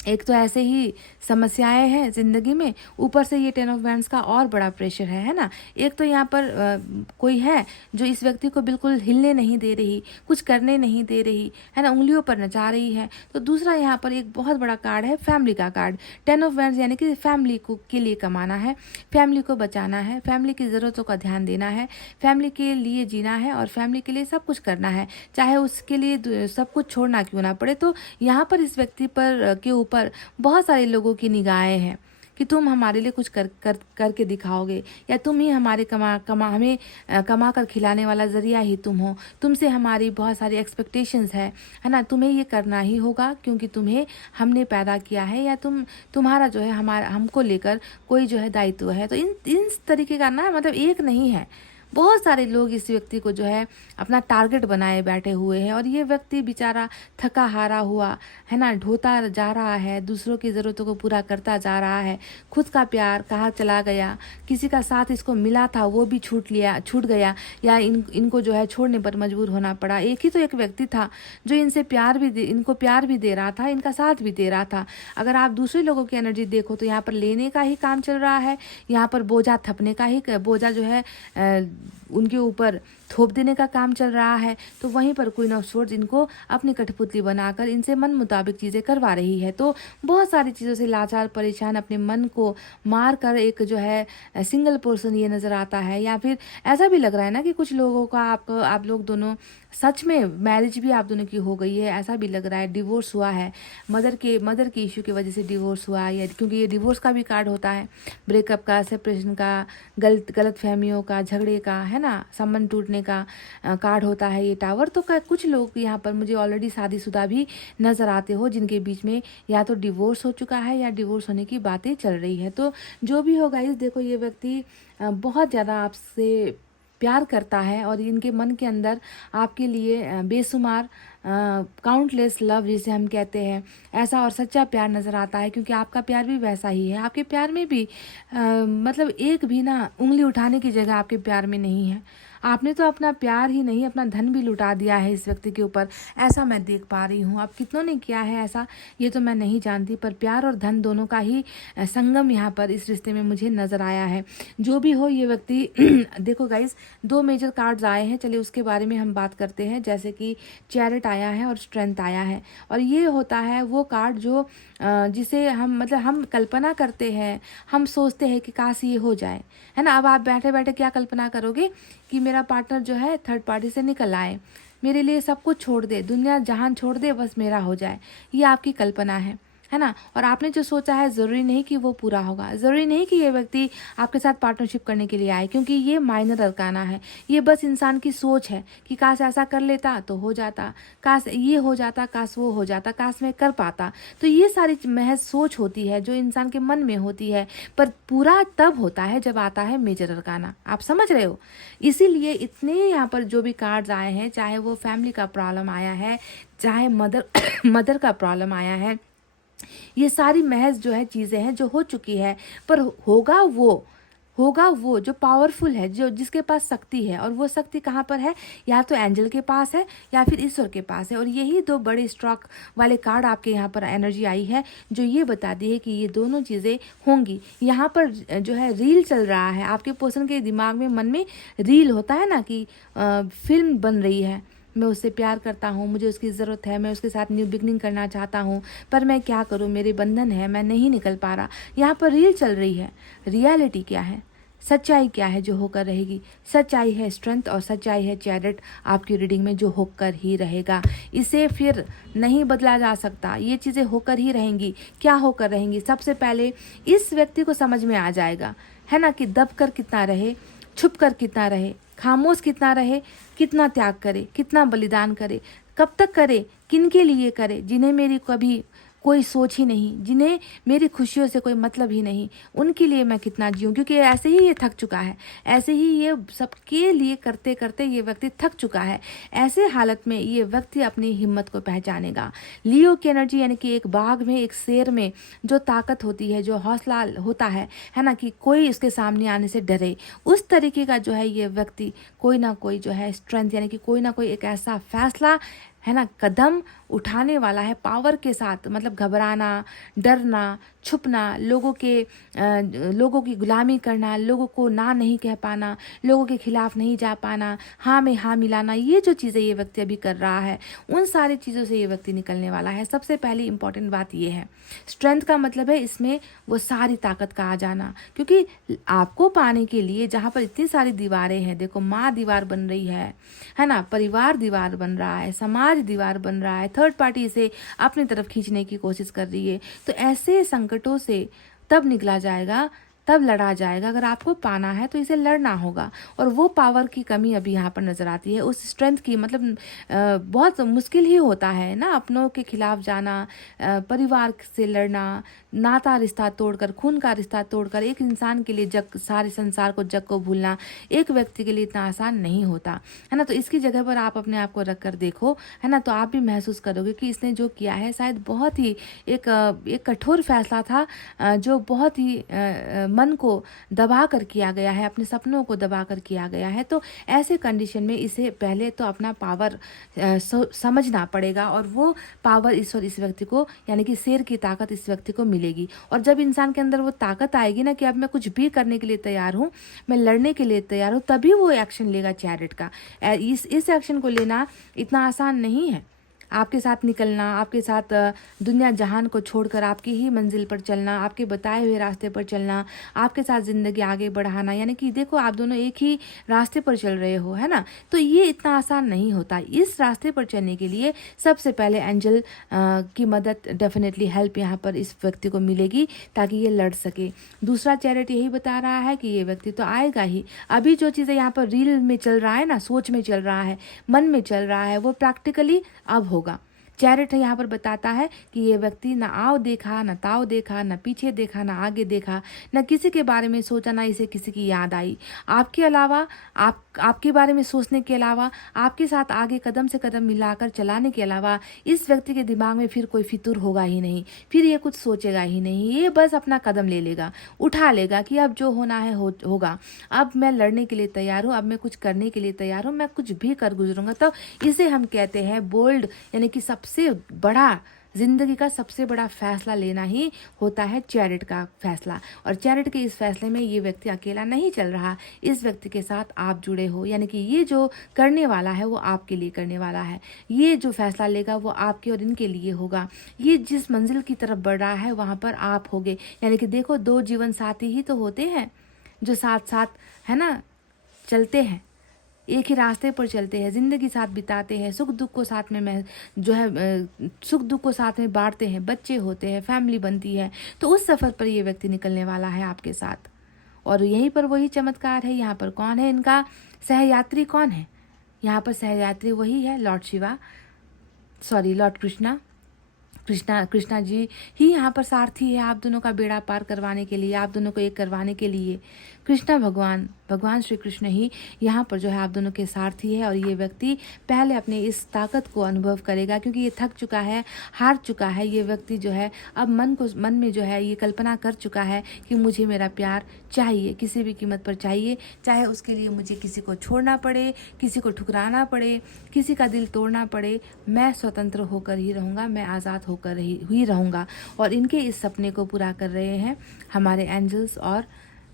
एक तो ऐसे ही समस्याएं हैं ज़िंदगी में, ऊपर से ये 10 ऑफ वैंड्स का और बड़ा प्रेशर है ना। एक तो यहाँ पर कोई है जो इस व्यक्ति को बिल्कुल हिलने नहीं दे रही, कुछ करने नहीं दे रही, है ना, उंगलियों पर नचा रही है। तो दूसरा यहाँ पर एक बहुत बड़ा कार्ड है, फैमिली का कार्ड। 10 ऑफ वैंड्स यानी कि फैमिली को के लिए कमाना है, फैमिली को बचाना है, फैमिली की ज़रूरतों का ध्यान देना है, फैमिली के लिए जीना है, और फैमिली के लिए सब कुछ करना है, चाहे उसके लिए सब कुछ छोड़ना क्यों ना पड़े। तो यहाँ पर इस व्यक्ति पर के ऊपर बहुत सारे लोगों की निगाहें हैं कि तुम हमारे लिए कुछ करके दिखाओगे, या तुम ही हमारे हमें कमा कर खिलाने वाला जरिया ही तुम हो, तुमसे हमारी बहुत सारी एक्सपेक्टेशंस है ना, तुम्हें ये करना ही होगा क्योंकि तुम्हें हमने पैदा किया है, या तुम्हारा जो है हमको लेकर कोई जो है दायित्व है। तो इन तरीके का ना, मतलब एक नहीं है, बहुत सारे लोग इस व्यक्ति को जो है अपना टारगेट बनाए बैठे हुए हैं। और ये व्यक्ति बेचारा थका हारा हुआ है ना, ढोता जा रहा है, दूसरों की ज़रूरतों को पूरा करता जा रहा है। खुद का प्यार कहाँ चला गया, किसी का साथ इसको मिला था वो भी छूट गया, या इनको जो है छोड़ने पर मजबूर होना पड़ा। एक ही तो एक व्यक्ति था जो इनको प्यार भी दे रहा था, इनका साथ भी दे रहा था। अगर आप दूसरे लोगों की एनर्जी देखो तो यहाँ पर लेने का ही काम चल रहा है, यहाँ पर बोझा थपने का ही, बोझा जो है उनके ऊपर थोप देने का काम चल रहा है। तो वहीं पर क्वीन ऑफ सोर्ड्स इनको अपनी कठपुतली बनाकर इनसे मन मुताबिक चीज़ें करवा रही है। तो बहुत सारी चीज़ों से लाचार परेशान, अपने मन को मार कर एक जो है सिंगल पर्सन ये नज़र आता है। या फिर ऐसा भी लग रहा है ना कि कुछ लोगों का आप लोग दोनों सच में मैरिज भी आप दोनों की हो गई है, ऐसा भी लग रहा है। डिवोर्स हुआ है, मदर के इशू की वजह से डिवोर्स हुआ है, क्योंकि ये डिवोर्स का भी कार्ड होता है, ब्रेकअप का, सेपरेशन का, गलत फहमियों का, झगड़े का, है ना, संबंध टूटने का कार्ड होता है ये टावर। तो कुछ लोग यहाँ पर मुझे ऑलरेडी शादीशुदा भी नज़र आते हो, जिनके बीच में या तो डिवोर्स हो चुका है या डिवोर्स होने की बातें चल रही है। तो जो भी हो गाइस, देखो ये व्यक्ति बहुत ज़्यादा आपसे प्यार करता है, और इनके मन के अंदर आपके लिए बेशुमार काउंटलेस लव जिसे हम कहते हैं, ऐसा और सच्चा प्यार नज़र आता है। क्योंकि आपका प्यार भी वैसा ही है, आपके प्यार में भी मतलब एक भी ना उंगली उठाने की जगह आपके प्यार में नहीं है। आपने तो अपना प्यार ही नहीं, अपना धन भी लुटा दिया है इस व्यक्ति के ऊपर, ऐसा मैं देख पा रही हूँ। अब कितनों ने किया है ऐसा ये तो मैं नहीं जानती, पर प्यार और धन दोनों का ही संगम यहाँ पर इस रिश्ते में मुझे नज़र आया है। जो भी हो, ये व्यक्ति देखो गाइस, 2 मेजर कार्ड्स आए हैं, चलिए उसके बारे में हम बात करते हैं। जैसे कि चैरिट आया है और स्ट्रेंथ आया है, और ये होता है वो कार्ड जो जिसे हम कल्पना करते हैं, हम सोचते हैं कि काश ये हो जाए, है ना। अब आप बैठे बैठे क्या कल्पना करोगे कि मेरा पार्टनर जो है थर्ड पार्टी से निकल आए, मेरे लिए सब कुछ छोड़ दे, दुनिया जहान छोड़ दे, बस मेरा हो जाए। ये आपकी कल्पना है ना। और आपने जो सोचा है ज़रूरी नहीं कि वो पूरा होगा, ज़रूरी नहीं कि ये व्यक्ति आपके साथ पार्टनरशिप करने के लिए आए, क्योंकि ये माइनर अरकाना है। ये बस इंसान की सोच है कि काश ऐसा कर लेता तो हो जाता, काश ये हो जाता, काश वो हो जाता, काश मैं कर पाता। तो ये सारी महज सोच होती है जो इंसान के मन में होती है, पर पूरा तब होता है जब आता है मेजर अरकाना। आप समझ रहे हो। इसीलिए इतने यहाँ पर जो भी कार्ड्स आए हैं, चाहे वो फैमिली का प्रॉब्लम आया है, चाहे मदर का प्रॉब्लम आया है, ये सारी महज जो है चीज़ें हैं जो हो चुकी है, पर होगा वो जो पावरफुल है, जो जिसके पास शक्ति है। और वो शक्ति कहाँ पर है? या तो एंजल के पास है या फिर ईश्वर के पास है। और यही दो बड़े स्ट्रोक वाले कार्ड आपके यहाँ पर एनर्जी आई है जो ये बताती है कि ये दोनों चीज़ें होंगी। यहाँ पर जो है रील चल रहा है आपके पर्सन के दिमाग में, मन में रील होता है ना कि फिल्म बन रही है, मैं उससे प्यार करता हूँ, मुझे उसकी ज़रूरत है, मैं उसके साथ न्यू बिगनिंग करना चाहता हूँ, पर मैं क्या करूँ, मेरे बंधन है, मैं नहीं निकल पा रहा। यहाँ पर रील चल रही है। रियलिटी क्या है? सच्चाई क्या है जो होकर रहेगी? सच्चाई है स्ट्रेंथ और सच्चाई है चैरिट आपकी रीडिंग में जो होकर ही रहेगा। इसे फिर नहीं बदला जा सकता, ये चीज़ें होकर ही रहेंगी। क्या होकर रहेंगी? सबसे पहले इस व्यक्ति को समझ में आ जाएगा, है ना, कि दब कर कितना रहे, छुप कर कितना रहे, खामोश कितना रहे, कितना त्याग करे, कितना बलिदान करे, कब तक करे, किन के लिए करे, जिन्हें मेरी कभी कोई सोच ही नहीं, जिन्हें मेरी खुशियों से कोई मतलब ही नहीं, उनके लिए मैं कितना जीऊँ। क्योंकि ऐसे ही ये थक चुका है, ऐसे ही ये सबके लिए करते करते ये व्यक्ति थक चुका है। ऐसे हालत में ये व्यक्ति अपनी हिम्मत को पहचानेगा। लियो की एनर्जी यानी कि एक बाघ में, एक शेर में जो ताकत होती है, जो हौसला होता है ना, कि कोई उसके सामने आने से डरे, उस तरीके का जो है ये व्यक्ति कोई ना कोई जो है स्ट्रेंथ यानी कि कोई ना कोई एक ऐसा फैसला, है ना, कदम उठाने वाला है पावर के साथ। मतलब घबराना, डरना, छुपना, लोगों की गुलामी करना, लोगों को ना नहीं कह पाना, लोगों के खिलाफ नहीं जा पाना, हाँ में हाँ मिलाना, ये जो चीज़ें ये व्यक्ति अभी कर रहा है, उन सारी चीज़ों से ये व्यक्ति निकलने वाला है। सबसे पहली इंपॉर्टेंट बात ये है, स्ट्रेंथ का मतलब है इसमें वो सारी ताकत का आ जाना। क्योंकि आपको पाने के लिए जहाँ पर इतनी सारी दीवारें हैं, देखो माँ दीवार बन रही है ना, परिवार दीवार बन रहा है, समाज दीवार बन रहा है, थर्ड पार्टी इसे अपनी तरफ खींचने की कोशिश कर रही है। तो ऐसे संकटों से तब निकला जाएगा, तब लड़ा जाएगा। अगर आपको पाना है तो इसे लड़ना होगा। और वो पावर की कमी अभी यहाँ पर नज़र आती है, उस स्ट्रेंथ की। मतलब बहुत मुश्किल ही होता है ना अपनों के खिलाफ जाना, परिवार से लड़ना, नाता रिश्ता तोड़कर, खून का रिश्ता तोड़कर एक इंसान के लिए जग, सारे संसार को, जग को भूलना एक व्यक्ति के लिए इतना आसान नहीं होता, है ना। तो इसकी जगह पर आप अपने आप को रख कर देखो, है ना, तो आप भी महसूस करोगे कि इसने जो किया है शायद बहुत ही एक कठोर फैसला था, जो बहुत ही मन को दबा कर किया गया है, अपने सपनों को दबा कर किया गया है। तो ऐसे कंडीशन में इसे पहले तो अपना पावर समझना पड़ेगा, और वो पावर इस व्यक्ति को यानी कि शेर की ताकत इस व्यक्ति को मिलेगी। और जब इंसान के अंदर वो ताकत आएगी ना कि अब मैं कुछ भी करने के लिए तैयार हूँ, मैं लड़ने के लिए तैयार हूँ, तभी वो एक्शन लेगा चैरिट का। इस एक्शन को लेना इतना आसान नहीं है। आपके साथ निकलना, आपके साथ दुनिया जहान को छोड़कर आपकी ही मंजिल पर चलना, आपके बताए हुए रास्ते पर चलना, आपके साथ ज़िंदगी आगे बढ़ाना, यानी कि देखो आप दोनों एक ही रास्ते पर चल रहे हो, है ना। तो ये इतना आसान नहीं होता। इस रास्ते पर चलने के लिए सबसे पहले एंजल की मदद, डेफिनेटली हेल्प यहाँ पर इस व्यक्ति को मिलेगी ताकि ये लड़ सके। दूसरा चैरिट यही बता रहा है कि ये व्यक्ति तो आएगा ही। अभी जो चीज़ें यहाँ पर रील में चल रहा है ना, सोच में चल रहा है, मन में चल रहा है, वो प्रैक्टिकली अब होगा। चैरिट यहाँ पर बताता है कि ये व्यक्ति न आओ देखा, न ताओ देखा, न पीछे देखा, न आगे देखा, न किसी के बारे में सोचा, न इसे किसी की याद आई। आपके अलावा, आपके बारे में सोचने के अलावा, आपके साथ आगे कदम से कदम मिलाकर चलाने के अलावा इस व्यक्ति के दिमाग में फिर कोई फितूर होगा ही नहीं, फिर ये कुछ सोचेगा ही नहीं। ये बस अपना कदम ले लेगा, उठा लेगा कि अब जो होना है होगा, अब मैं लड़ने के लिए तैयार हूँ, अब मैं कुछ करने के लिए तैयार हूँ, मैं कुछ भी कर गुजरूंगा। तो इसे हम कहते हैं बोल्ड, यानी कि सबसे बड़ा, जिंदगी का सबसे बड़ा फैसला लेना ही होता है चैरिट का फैसला। और चैरिट के इस फैसले में ये व्यक्ति अकेला नहीं चल रहा, इस व्यक्ति के साथ आप जुड़े हो, यानी कि ये जो करने वाला है वो आपके लिए करने वाला है। ये जो फैसला लेगा वो आपके और इनके लिए होगा। ये जिस मंजिल की तरफ बढ़ रहा है वहाँ पर आप होगे। यानी कि देखो, दो जीवन साथी ही तो होते हैं जो साथ साथ, है ना, चलते हैं, एक ही रास्ते पर चलते हैं, ज़िंदगी साथ बिताते हैं, सुख दुख को साथ में जो है सुख दुख को साथ में बांटते हैं, बच्चे होते हैं, फैमिली बनती है। तो उस सफ़र पर ये व्यक्ति निकलने वाला है आपके साथ। और यहीं पर वही चमत्कार है। यहाँ पर कौन है इनका सहयात्री? कौन है यहाँ पर सहयात्री? वही है लॉर्ड कृष्णा। कृष्णा जी ही यहाँ पर सारथी है आप दोनों का बेड़ा पार करवाने के लिए, आप दोनों को एक करवाने के लिए। कृष्णा भगवान श्री कृष्ण ही यहाँ पर जो है आप दोनों के सारथी है। और ये व्यक्ति पहले अपने इस ताकत को अनुभव करेगा, क्योंकि ये थक चुका है, हार चुका है। ये व्यक्ति जो है अब मन में जो है ये कल्पना कर चुका है कि मुझे मेरा प्यार चाहिए, किसी भी कीमत पर चाहिए, चाहे उसके लिए मुझे किसी को छोड़ना पड़े, किसी को ठुकराना पड़े, किसी का दिल तोड़ना पड़े, मैं स्वतंत्र होकर ही रहूँगा, मैं आज़ाद होकर ही रहूँगा। और इनके इस सपने को पूरा कर रहे हैं हमारे एंजल्स और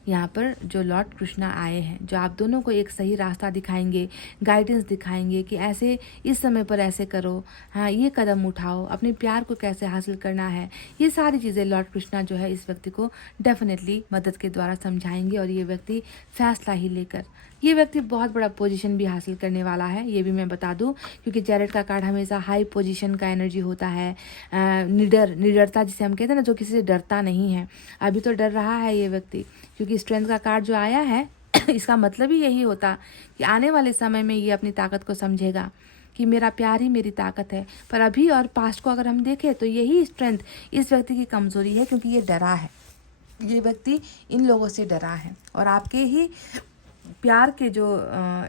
यहाँ पर जो लॉर्ड कृष्णा आए हैं, जो आप दोनों को एक सही रास्ता दिखाएंगे, गाइडेंस दिखाएंगे कि ऐसे इस समय पर ऐसे करो, हाँ ये कदम उठाओ, अपने प्यार को कैसे हासिल करना है। ये सारी चीज़ें लॉर्ड कृष्णा जो है इस व्यक्ति को डेफिनेटली मदद के द्वारा समझाएंगे। और ये व्यक्ति फैसला ही लेकर, ये व्यक्ति बहुत बड़ा पोजीशन भी हासिल करने वाला है, ये भी मैं बता दूं, क्योंकि चैरिट का कार्ड हमेशा हाई पोजीशन का एनर्जी होता है। निडरता जिसे हम कहते हैं ना, जो किसी से डरता नहीं है। अभी तो डर रहा है ये व्यक्ति, क्योंकि स्ट्रेंथ का कार्ड जो आया है इसका मतलब ही यही होता कि आने वाले समय में ये अपनी ताकत को समझेगा कि मेरा प्यार ही मेरी ताकत है। पर अभी और पास्ट को अगर हम देखें तो यही स्ट्रेंथ इस व्यक्ति की कमज़ोरी है, क्योंकि ये डरा है। ये व्यक्ति इन लोगों से डरा है और आपके ही प्यार के जो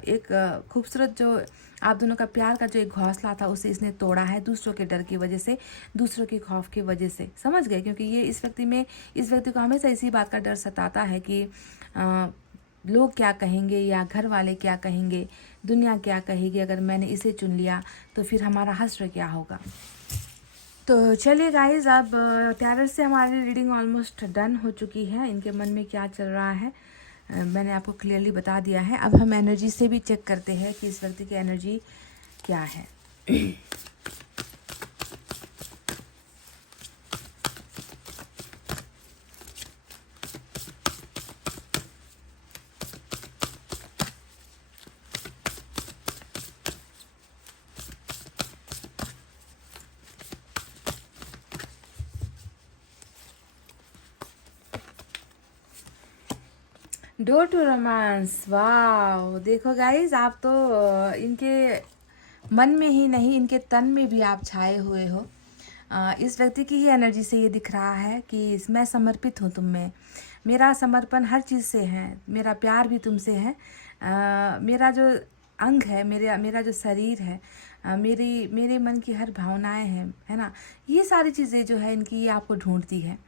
एक खूबसूरत जो आप दोनों का प्यार का जो एक घोंसला था उसे इसने तोड़ा है, दूसरों के डर की वजह से, दूसरों के खौफ की वजह से। समझ गए? क्योंकि ये इस व्यक्ति को हमेशा इसी बात का डर सताता है कि लोग क्या कहेंगे, या घर वाले क्या कहेंगे, दुनिया क्या कहेगी अगर मैंने इसे चुन लिया तो फिर हमारा हश्र क्या होगा। तो चलिए गाइज, अब टैरर से हमारी रीडिंग ऑलमोस्ट डन हो चुकी है। इनके मन में क्या चल रहा है मैंने आपको क्लियरली बता दिया है। अब हम एनर्जी से भी चेक करते हैं कि इस व्यक्ति की एनर्जी क्या है। Door to romance. वाह, देखो गाइज, आप तो इनके मन में ही नहीं, इनके तन में भी आप छाए हुए हो। इस व्यक्ति की ही एनर्जी से ये दिख रहा है कि मैं समर्पित हूँ तुम में, मेरा समर्पण हर चीज़ से है, मेरा प्यार भी तुमसे है। मेरा जो अंग है, मेरा जो शरीर है, मेरे मन की हर भावनाएं हैं, है ना, ये सारी चीज़ें जो है इनकी ये आपको ढूंढती है।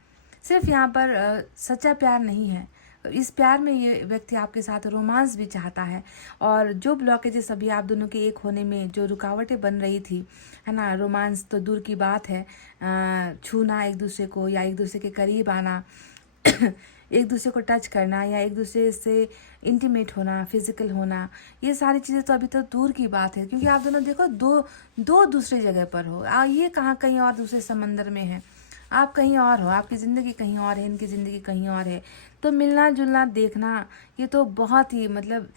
सिर्फ यहाँ पर सच्चा प्यार नहीं है, इस प्यार में ये व्यक्ति आपके साथ रोमांस भी चाहता है। और जो ब्लॉकेजेस अभी आप दोनों के एक होने में जो रुकावटें बन रही थी, है ना, रोमांस तो दूर की बात है, छूना एक दूसरे को या एक दूसरे के करीब आना एक दूसरे को टच करना या एक दूसरे से इंटीमेट होना, फिजिकल होना, ये सारी चीज़ें तो अभी तो दूर की बात है। क्योंकि आप दोनों देखो दो दूसरी जगह पर हो, ये कहाँ कहीं और दूसरे समंदर में है, आप कहीं और हो, आपकी ज़िंदगी कहीं और है, इनकी ज़िंदगी कहीं और है। तो मिलना जुलना देखना ये तो बहुत ही मतलब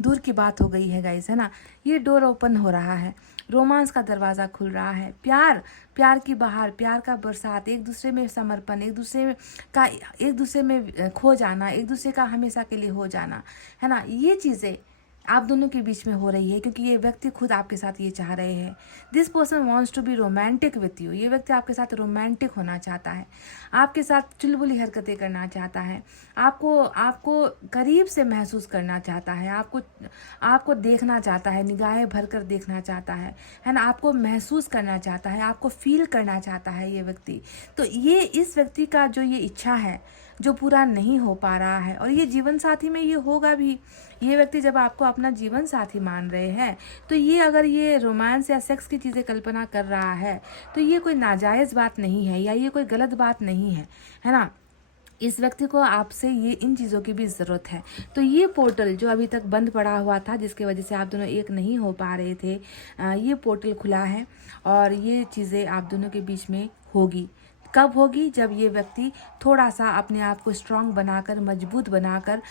दूर की बात हो गई है गाइस, है ना। ये डोर ओपन हो रहा है, रोमांस का दरवाज़ा खुल रहा है, प्यार की बहार, प्यार का बरसात, एक दूसरे में समर्पण, एक दूसरे में खो जाना, एक दूसरे का हमेशा के लिए हो जाना, है ना, ये चीज़ें आप दोनों के बीच में हो रही है। क्योंकि ये व्यक्ति खुद आपके साथ ये चाह रहे हैं, this person wants to be romantic with you. ये व्यक्ति आपके साथ रोमांटिक होना चाहता है, आपके साथ चुलबुली हरकतें करना चाहता है, आपको करीब से महसूस करना चाहता है, आपको देखना चाहता है, निगाहें भर कर देखना चाहता है ना, आपको महसूस करना चाहता है, आपको फील करना चाहता है ये व्यक्ति। तो ये इस व्यक्ति का जो ये इच्छा है जो पूरा नहीं हो पा रहा है, और ये जीवन साथी में ये होगा भी। ये व्यक्ति जब आपको अपना जीवन साथी मान रहे हैं तो ये अगर ये रोमांस या सेक्स की चीज़ें कल्पना कर रहा है तो ये कोई नाजायज़ बात नहीं है या ये कोई गलत बात नहीं है ना। इस व्यक्ति को आपसे ये इन चीज़ों की भी ज़रूरत है। तो ये पोर्टल जो अभी तक बंद पड़ा हुआ था, जिसकी वजह से आप दोनों एक नहीं हो पा रहे थे, ये पोर्टल खुला है और ये चीज़ें आप दोनों के बीच में होगी। कब होगी? जब ये व्यक्ति थोड़ा सा अपने आप को स्ट्रांग बनाकर, मजबूत बनाकर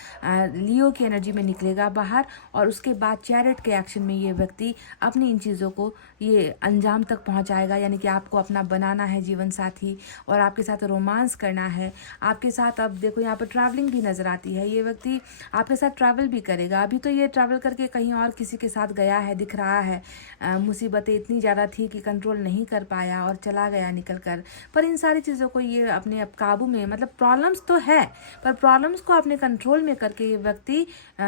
लियो की एनर्जी में निकलेगा बाहर, और उसके बाद चैरिट के एक्शन में ये व्यक्ति अपनी इन चीज़ों को ये अंजाम तक पहुंचाएगा, यानी कि आपको अपना बनाना है जीवन साथी और आपके साथ रोमांस करना है आपके साथ। अब देखो यहाँ पर ट्रैवलिंग भी नज़र आती है, ये व्यक्ति आपके साथ ट्रैवल भी करेगा। अभी तो ये ट्रैवल करके कहीं और किसी के साथ गया है, दिख रहा है। मुसीबतें इतनी ज़्यादा थी कि कंट्रोल नहीं कर पाया और चला गया निकल कर। पर इन सारी चीज़ों को ये अपने काबू में, मतलब प्रॉब्लम्स तो है पर प्रॉब्लम्स को अपने कंट्रोल में करके ये व्यक्ति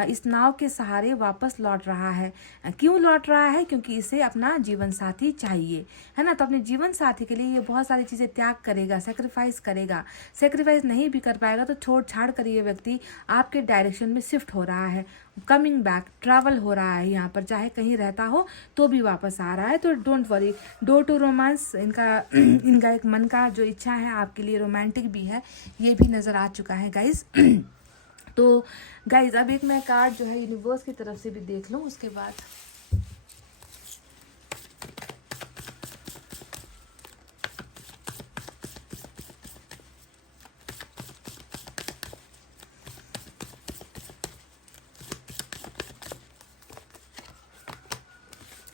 इस नाव के सहारे वापस लौट रहा है। क्यों लौट रहा है? क्योंकि इसे अपना जीवन साथी चाहिए, है ना। तो अपने जीवन साथी के लिए ये बहुत सारी चीज़ें त्याग करेगा, सेक्रीफाइस करेगा। सेक्रीफाइस नहीं भी कर पाएगा तो छोड़ छाड़ कर ये व्यक्ति आपके डायरेक्शन में शिफ्ट हो रहा है, कमिंग बैक, ट्रैवल हो रहा है यहाँ पर, चाहे कहीं रहता हो तो भी वापस आ रहा है। तो don't worry, door to romance इनका एक मन का जो इच्छा है आपके लिए रोमांटिक भी है, ये भी नज़र आ चुका है गाइस। तो गाइज अब एक मैं कार्ड जो है यूनिवर्स की तरफ से भी देख लूँ, उसके बाद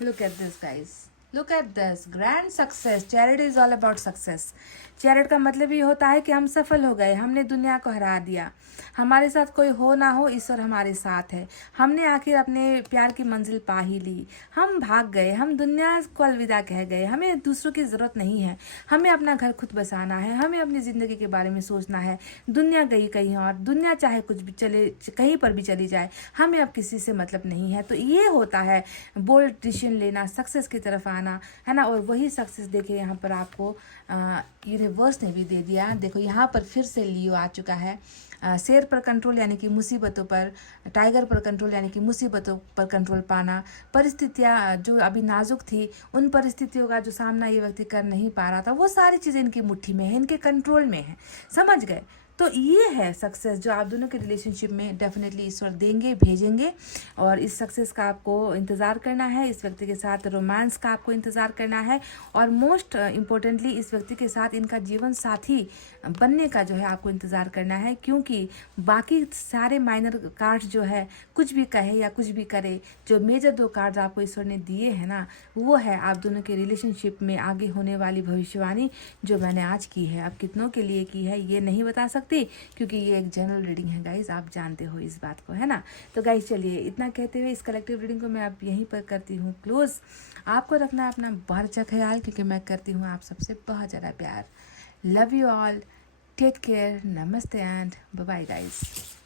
look at this guys, look at this grand success. Charity is all about success. Chariot का मतलब ये होता है कि हम सफल हो गए, हमने दुनिया को हरा दिया। हमारे साथ कोई हो ना हो, ईश्वर हमारे साथ है। हमने आखिर अपने प्यार की मंजिल पा ही ली। हम भाग गए, हम दुनिया को अलविदा कह गए। हमें दूसरों की ज़रूरत नहीं है, हमें अपना घर खुद बसाना है, हमें अपनी ज़िंदगी के बारे में सोचना है। दुनिया गई कहीं और, दुनिया चाहे कुछ भी चले, कहीं पर भी चली जाए, हमें अब किसी से मतलब नहीं है। तो ये होता है बोल्ड डिसीजन लेना, सक्सेस की तरफ आना, है ना। और वही सक्सेस देखिए यहाँ पर आपको यूनिवर्स ने भी दे दिया। देखो यहाँ पर फिर से लियो आ चुका है। शेर पर कंट्रोल यानी कि मुसीबतों पर, टाइगर पर कंट्रोल यानी कि मुसीबतों पर कंट्रोल पाना, परिस्थितियाँ जो अभी नाजुक थी उन परिस्थितियों का जो सामना ये व्यक्ति कर नहीं पा रहा था, वो सारी चीज़ें इनकी मुट्ठी में है, इनके कंट्रोल में है, समझ गए। तो ये है सक्सेस जो आप दोनों के रिलेशनशिप में डेफिनेटली ईश्वर देंगे, भेजेंगे। और इस सक्सेस का आपको इंतज़ार करना है, इस व्यक्ति के साथ रोमांस का आपको इंतज़ार करना है, और मोस्ट इम्पोर्टेंटली इस व्यक्ति के साथ इनका जीवन साथी बनने का जो है आपको इंतज़ार करना है। क्योंकि बाकी सारे माइनर कार्ड्स जो है कुछ भी कहे या कुछ भी करे, जो मेजर 2 कार्ड्स आपको ईश्वर ने दिए हैं ना, वो है आप दोनों के रिलेशनशिप में आगे होने वाली भविष्यवाणी जो मैंने आज की है। अब कितनों के लिए की है ये नहीं बता सकती, क्योंकि ये एक जनरल रीडिंग है गाइज, आप जानते हो इस बात को, है ना। तो गाइज चलिए इतना कहते हुए इस कलेक्टिव रीडिंग को मैं अब यहीं पर करती हूँ क्लोज। आपको रखना है अपना बहुत अच्छा ख्याल, क्योंकि मैं करती हूँ आप सबसे बहुत ज़्यादा प्यार। Love you all, take care, नमस्ते एंड बाय बाय गाइज।